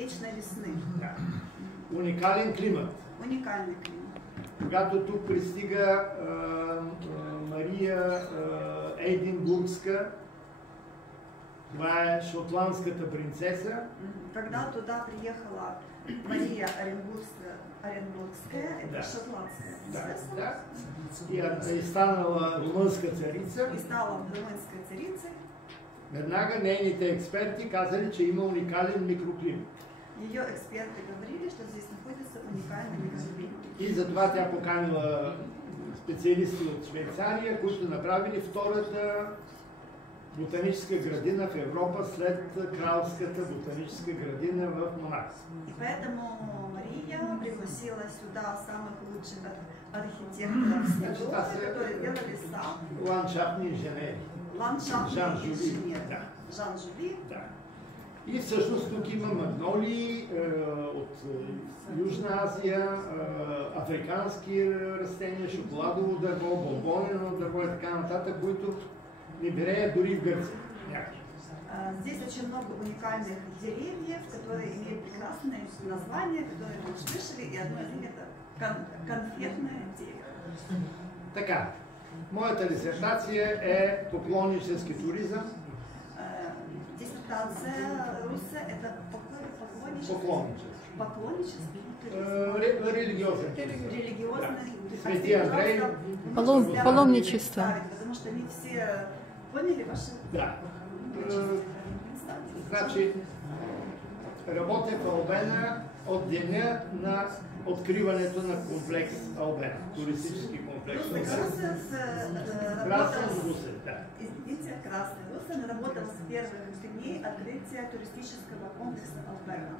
вечной весны. Да. Уникален климат. Уникальный климат. Когато тук пристига Мария Ейдинбургска, това е шотландската принцеса. Когда туда приехала Мария Оренбургская, это шотландская принцесса. Да. И станала румънска царица. И стала румънской царицей. Веднага нейните експерти казали, че има уникален микроклимат. Ее эксперты говорили, что здесь находится уникальный микроклимат. И затова тя поканила специалисти от Швейцария, които направили втората ботаническа градина в Европа след кралската ботаническа градина в Монако. И поэтому Мария пригласила сюда самых лучших архитекторов в Европе, которые делали сад. Ландшафтни инженери. Ландшафтни инженери. Жан Жули. Да. И всъщност тук има магнолии от Южна Азия, африкански растения, шоколадово дърво, бомбонено дърво и така нататък, които не береят дори в Гърция. Здесь очень много уникальных деревьев, которые имеют прекрасное название, которые вы слышали, и одно из них это конфетное дерево. Така, моята диссертация е поклоннически туризъм. Диссертация Руса это поклоннический туризм. Религиозен. Религиозный. Свети Андрей. Паломничество. Потому что они все поняли ваше... Да. Значи, работя в Албена от деня на откриването на комплекс Албена, туристически комплекс. Красен Русен, да. Извините, Красный Русен работал с первых дней открытия туристического комплекса Албена.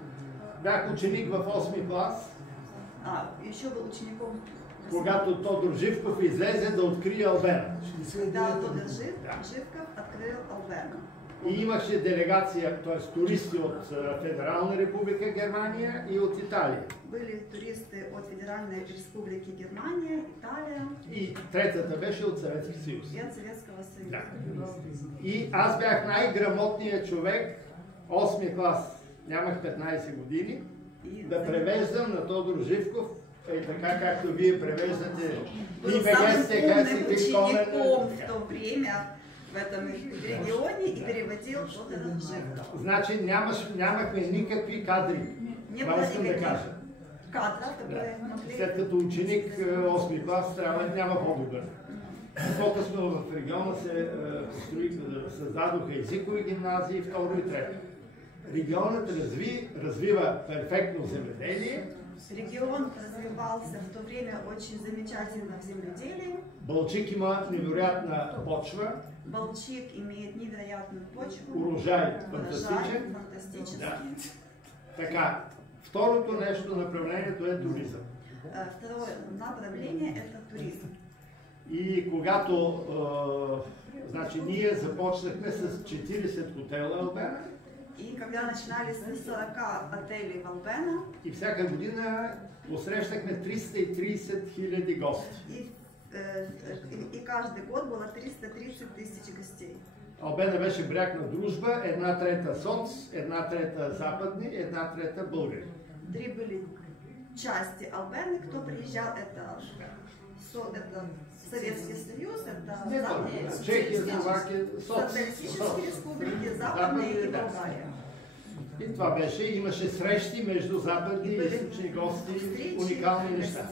Бях ученик в 8 клас. Еще был учеником. Когато Тодор Живков излезе да открие Албена. Когда Тодор Живков открыл Албена. И имаше делегация, т.е. туристи от Федерална република Германия и от Италия. Были туристи от Федеральной республики Германия, Италия. И третата беше от Съветския съюз. И от Съветского съюза. Да. И аз бях най-грамотният човек, 8 клас, нямах 15 години, да превеждам на Тодор Живков, така както вие превеждате и бегесте, как си учеником в то время в этом регионе и переводил Тодора Живкова. Значи нямахме никакви кадри. Това искам да кажа. След като ученик 8 клас няма по-добър. По-късно в региона се създадоха езикови гимназии, второ и трето. Регионът развива перфектно земеделие. Регион развивался в то время очень замечательно в земледелии. Балчик има невероятна почва. Балчик имеет невероятную почву. Урожай фантастичен. Да. Така, второто нещо направлението е туризъм. Второе направление это туризм. И когато значи ние започнахме с 40 хотела Албена. И когда начинали с 40 отелей в Албена. И всяка година посрещахме 330 хиляди гости. И каждый год было 330 тысяч гостей. Албена беше бряг на дружба, 1/3 соц, 1/3 западни, 1/3 българи. Три были части Албены, кто приезжал, это Советский Союз, это Чехия, Словакия, социалистические республики, Западная и България. И това беше, имаше срещи между западни и източни гости, уникални неща.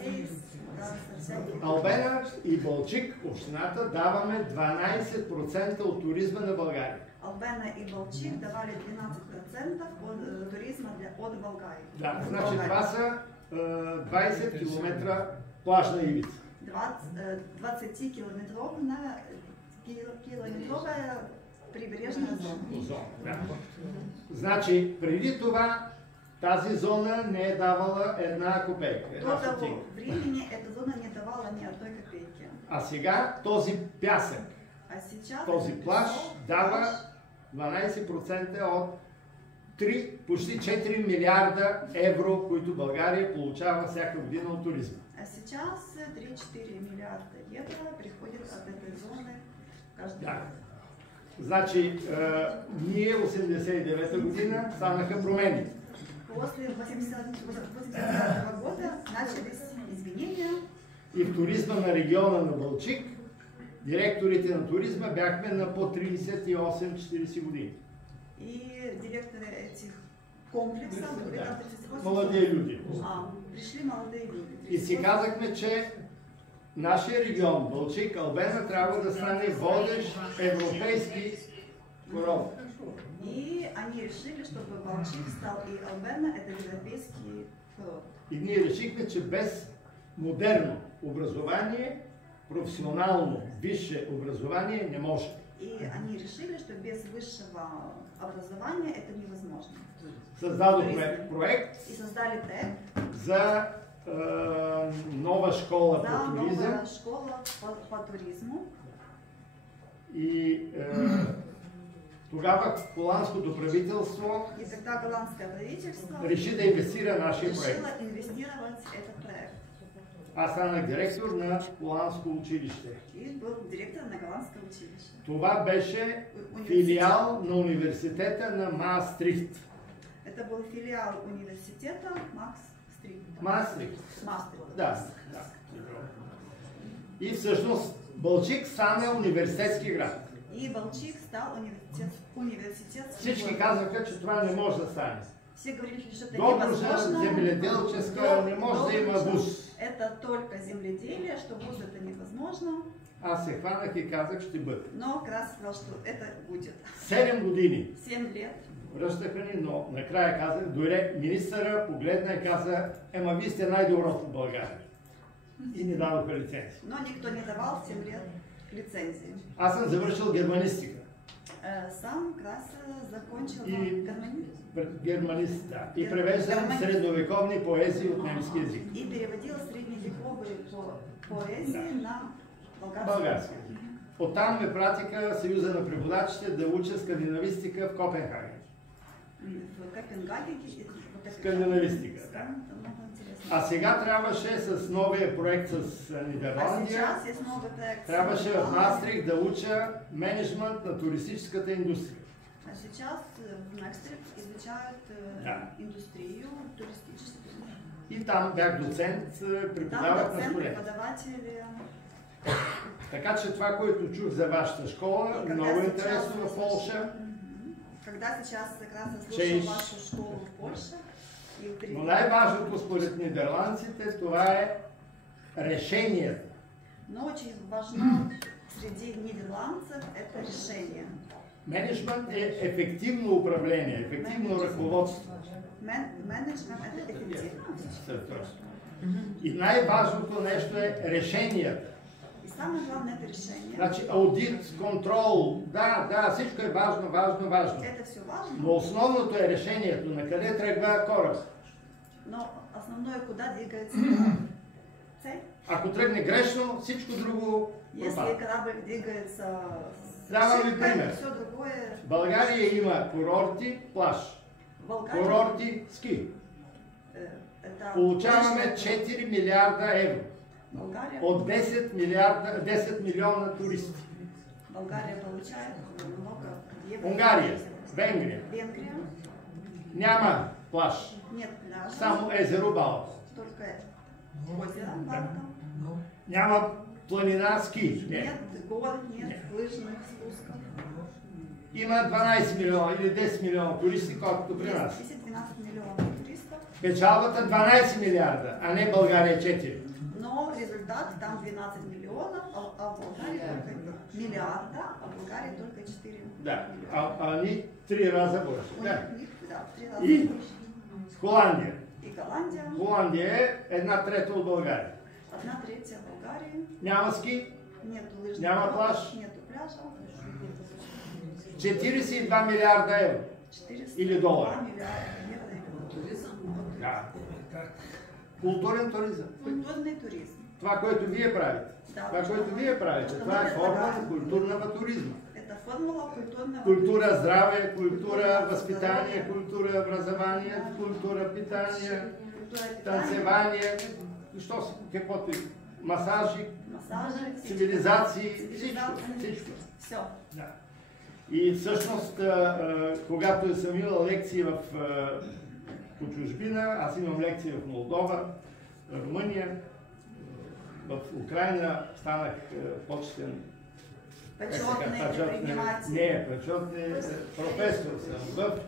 Албена и Балчик, общината, даваме 12% от туризма на България. Албена и Балчик давали 12% от туризма от България. Да, значи това са 20 км плажна ивица. 20-километровая прибрежная зона. Да. Значи, преди това тази зона не е давала една копейка. До того времени эта зона не давала ни одной копейки. А сега този пясък, този плаж дава 12% от почти 4 милиарда евро, които България получава всяка година от туризма. А сейчас 3-4 милиарда евро приходят от этой зоны каждый год. Значи, ние 89-та година станаха промени. После 1989 года начались изменения. И в туризма на региона на Балчик, директорите на туризма бяхме на по 38-40 години. И директоры этих комплексов были там 38. Млади люди. Пришли молодые люди. И си казахме, че нашия регион, Балчик, Албена, трябва да стане водещ европейски курорт. И они решили, чтобы Балчик стал и Албена, это европейский курорт. И ние решихме, че без модерно образование, професионално висше образование не може. И они решили, что без высшего образования это невозможно. Създадохме проект и создали проект за нова школа по туризъм. Нова школа по туризму. И тогава холандското правителство и тогда голландское правителство реши да инвестира нашия проект. Решило инвестировать этот проект. Аз станах директор на холандско училище. И был директор на голландское училище. Това беше филиал на университета на Маастрихт. Это был филиал университета Маастрихт. Да. И всъщност Балчик стана университетски град. И Балчик стал университетским. Всички казваха, че това не може да стане. Все говорили, что это невозможно. Земеделческа не може да има вуз. Это только земледелие, что вуз это невозможно. Аз се хванах и казах, ще бъде. Но Крас сказал, что это будет. 7 години. 7 лет. Връщаха ни, но накрая казах, дойде министъра, погледна и каза, ема вие сте най-доброто в България. И ни дадоха лицензия. Но никто не давал 7 лет лицензии. Аз съм завършил германистика. Сам Крас закончил германист, да. И превеждам средновековни поезии от немски език. И переводил средновековые поезии на български език. Оттам ме пратиха Съюза на преводачите да уча скандинавистика в Копенхаген. В Копенгаген. Скандинавистика, да. А сега трябваше с новия проект с Нидерландия, трябваше в Маастрихт да уча менеджмент на туристическата индустрия. А сейчас в Маастрихт изучают индустрию туристическую. И там бях доцент, преподавах на студенти. Така че това, което чух за вашата школа, много интересно в Полша. Когда сейчас как раз слушал вашу школу в Польше. Но най-важното според нидерландците това е решението. Но очень важно среди нидерландцев это решение. Менеджмент е ефективно управление, ефективно ръководство. Менеджмент е ефективно. И най-важното нещо е решението. И самое главное это решение. Значи аудит, контрол, да, всичко е важно. Это все важно. Но основното е решението, на къде тръгва кораб. Но основное куда двигается цель. Ако тръгне грешно, всичко друго пропада. Если корабль двигается давам ви пример. все другое. В България има курорти, плаж. Курорти, ски. Получаваме 4 милиарда евро. От 10 милиона туристи. България получает много евро. Унгария, Венгрия. Няма плаж. Нет пляжа. Само езеро Балта. Только озеро Балта. Няма планина, ски. Нет гор, нет лыжных спусков. Има 12 милиона или 10 милиона туристи, колкото при нас. 10-12 милиона туристов. Печалбата 12 милиарда, а не България 4. Но результат там 12 миллионов, а в Болгарии только миллиарда, а в Болгарии только 4 да. миллиона. А они 3 раза больше. Да. Да, 3 раза И больше. Холандия. И Голландия. Холандия е 1/3 от България. 1/3 България. Няма ски. Нету лыжных. Няма плаж. Нету пляжа. 42 милиарда евро. Или долара. Да. Културен туризъм. Културный туризм. Това, което вие правите. Това е форма на културного туризма. Это формула културного. Култура здраве, култура възпитание, култура образование, култура питание, танцевание, каквото и масажи, цивилизации, всичко. Все. Да. И всъщност, когато съм имал лекции в по чужбина. Аз имам лекции в Молдова, Румъния, в Украина станах почетен професор съм в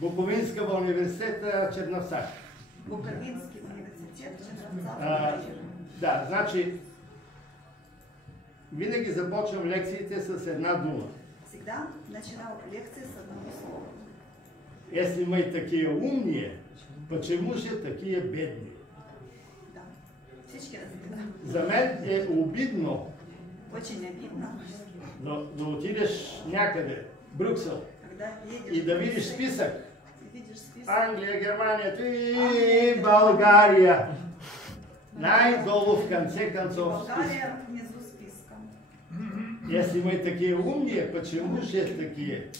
Буковинския университет Черновцах. Буковински университет Черновцах. Да, значи винаги започвам лекциите с една дума. Всегда начинал лекции с одного слова. Если мы такие умные, почему же такие бедные? Да, всички разбирам. За мен е обидно. Очень обидно. Да отидеш някъде, Брюксел, и да видиш списък. Англия, Германия, и България. Най-долу в конце концов списък. България внизу списка. Если мы такие умные, почему же такие?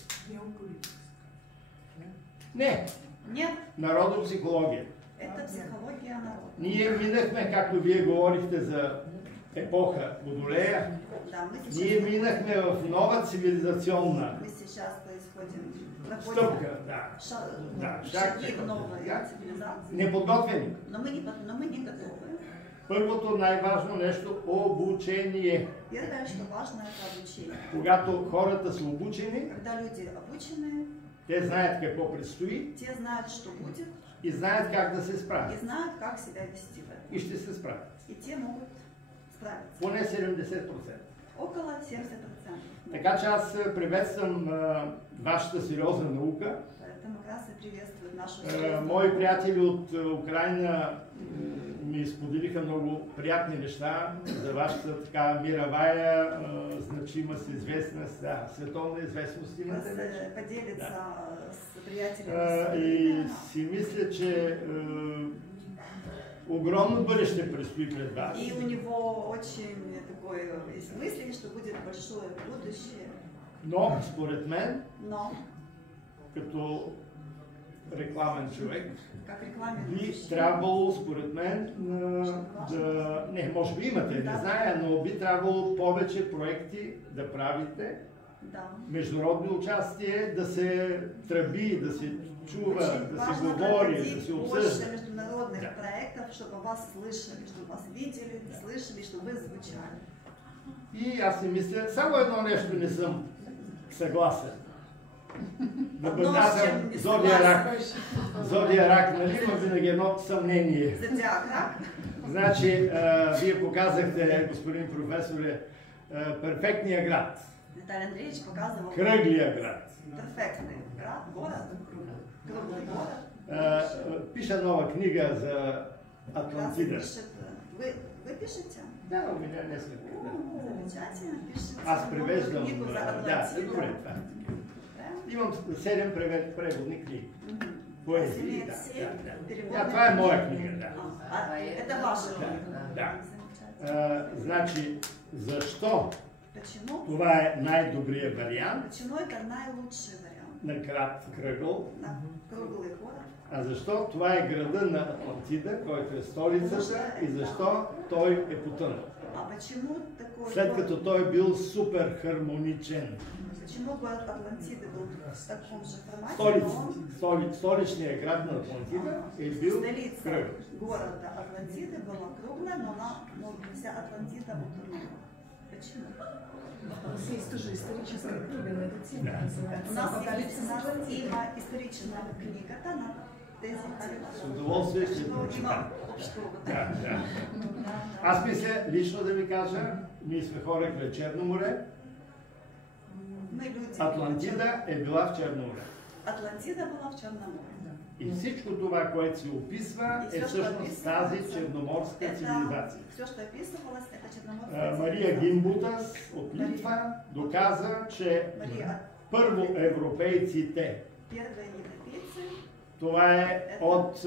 Не. Нет. Народопсихология. Это психология народа. Ние минахме, както вие говорихте за епоха Водолея, ние минахме в нова цивилизационна стъпка. Шаги в нова цивилизация. Неподготвени. Но мы не готовы. Първото най-важно нещо – обучение. Первое, что важно, это обучение. Когато хората са обучени, когда люди обучены, те знаят какво предстои, те знаят, что будет, и знаят как да се справят. И знаят как себя вести. И ще се справят. И те могут справиться. Поне 70%. Около 70%. Така че аз приветствам вашата сериозна наука. Мои приятели от Украина ми споделиха много приятни неща за вашата така мировая, значима с известност, световна известност имате вече. Поделиться с приятелями. И си мисля, че огромно бъдеще предстои пред вас. И у него очень такое мысли, что будет большое будущее. Но, според мен, като рекламен човек, би трябвало, според мен, да... Не, може би имате, не зная, но би трябвало повече проекти да правите, международни участие, да се тръби, да се чува, да се говори, да се обсъжда. Больше международных проектов, чтобы вас слышали, чтобы вас видели, слышали, чтобы вы звучали. И аз си мисля, само едно нещо не съм съгласен. Да бъдам Зодия Рак. Зодия Рак, нали има винаги едно съмнение. Зодия Рак. Значи, вие показахте, господин професоре, перфектния град. Виталий Андреевич показывал. Кръглия град. Перфектный град, город. Круглый город. Пиша нова книга за Атлантида. Вы пишете? Да, у меня несколько. Замечательно, пишете. Аз превеждам. Да, добре, това. Имам 7 преводни книги. Поезии, да. Това е моя книга, да. Это ваша книга? Да. Значи, защо това е най-добрият вариант? Почему это най-лучший вариант? На град кръгъл. На круглый город. А защо това е града на Атлантида, който е столицата, и защо той е потънал? След като той е бил супер хармоничен. Почему город Атлантида был в таком же формате? Столичният град на Атлантида е бил кръгъл. Города Атлантида была круглая, но вся Атлантида утонула. Почему? У нас есть тоже историческая книга на эту тему. У нас есть историческая книга, на тези теми. С удоволствие ще прочитам. Аз мисля, лично да ви кажа, ние сме хора край Черно море. Атлантида е била в Черно море. Атлантида била в Черно море. И всичко това, което се описва, е всъщност тази черноморска цивилизация. Мария Гимбутас от Литва доказа, че първо европейците, това е от,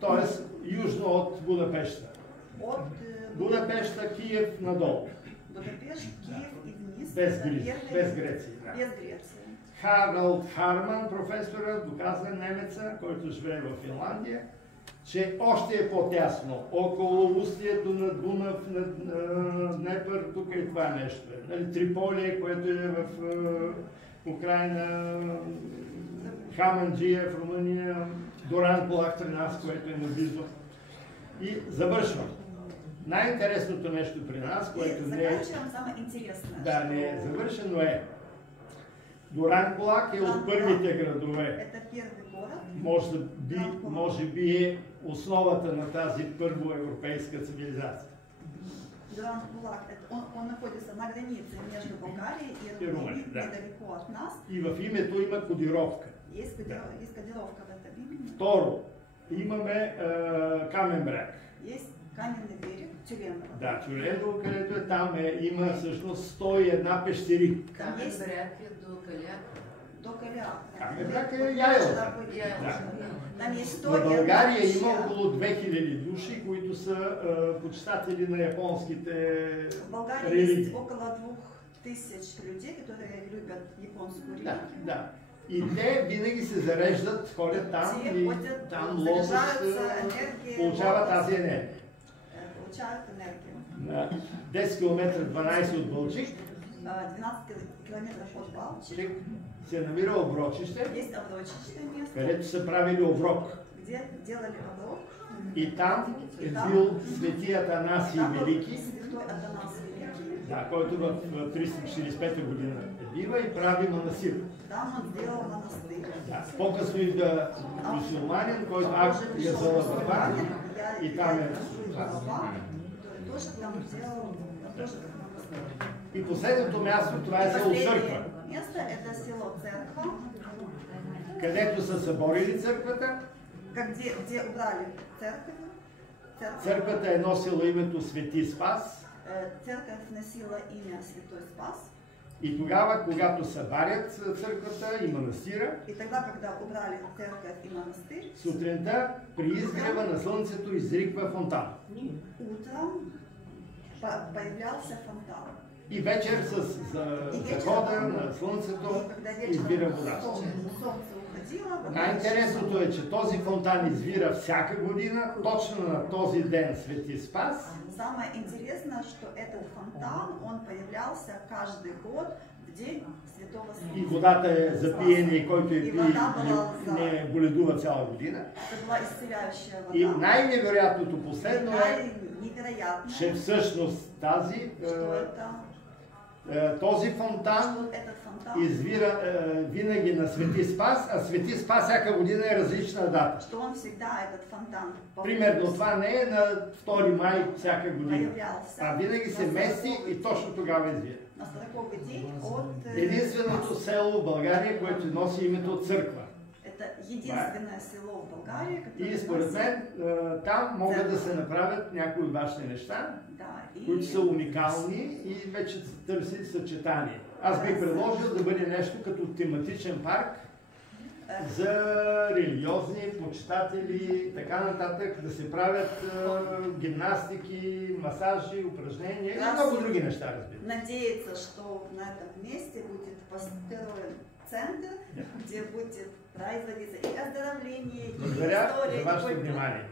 т.е. южно от Будапеща. Будапеща, Киев надолу. Будапешт, Киев и вниз. Без Греция. Харалд Харман, професора, доказа немеца, който живее в Финландия, че още е по-тясно. Около устието на Дунав, на Днепър, тук е това нещо. Триполи, което е в Украина, Хаманджия в Румъния, Доран Полак при нас, което е наблизо. И завършвам. Най-интересното нещо при нас, което не е... Да, не е завършено е. Доран Полак е от първите градове. Може би е основата на тази първоевропейска цивилизация. Доран Полак, он находится на границе между Болгарией и Румынией, недалеко от нас. И в името има кодировка. Есть кодировка в этом имени. Второ, имаме Камен бряг. Есть каменный берег, Тюлендово. Да, Тюлендово, където е там, има всъщност 101 пещери. Камен бряг е до Каляк. До Каляк. Камен бряг е Яйлата. В България има около 2000 души, които са почитатели на японските религии. В България есть около 2000 людей, которые любят японскую религию. Да. И те винаги се зареждат, ходят там и там лотос получава тази енергия. Получават енергия. На 10 км 12 от Балчик, 12 км от Балчик се намира оброчище, където са правили оброк. И там е бил свети Атанасий Велики, да, който в 345 година бива и прави манастир. Да, по-късно идва мюсюлманин, който е за Лабаба и там е. И последното място, това е село Църква. Където са съборили църквата. Църквата е носила името Свети Спас. Църква носила име Светой Спас. И тогава, когато събарят църквата и манастира, сутринта при изгрева на слънцето изриква фонтан. И вечер с захода на слънцето извира вода. Най-интересното е, че този фонтан извира всяка година, точно на този ден Свети Спас. Самое интересное, что этот фонтан, он появлялся каждый год в день Святого Спаса. И водата е за пиене, който е не боледува цяла година. Это была исцеляющая вода. И най-невероятното последно е, че всъщност този фонтан извира винаги на Свети Спас, а Свети Спас всяка година е различна дата. Примерно това не е на 2 май всяка година, а винаги се мести и точно тогава извира. Единственото село в България, което носи името Църква. И според мен там могат да се направят някои от вашите неща, които са уникални и вече търсят съчетание. Аз бих предложил да бъде нещо като тематичен парк за религиозни почитатели, така нататък, да се правят гимнастики, масажи, упражнения и много други неща, разбира. Надеяться, что на этом месте будет построен центр, где будет производиться и оздоровление, и история. Благодаря за вашето внимание.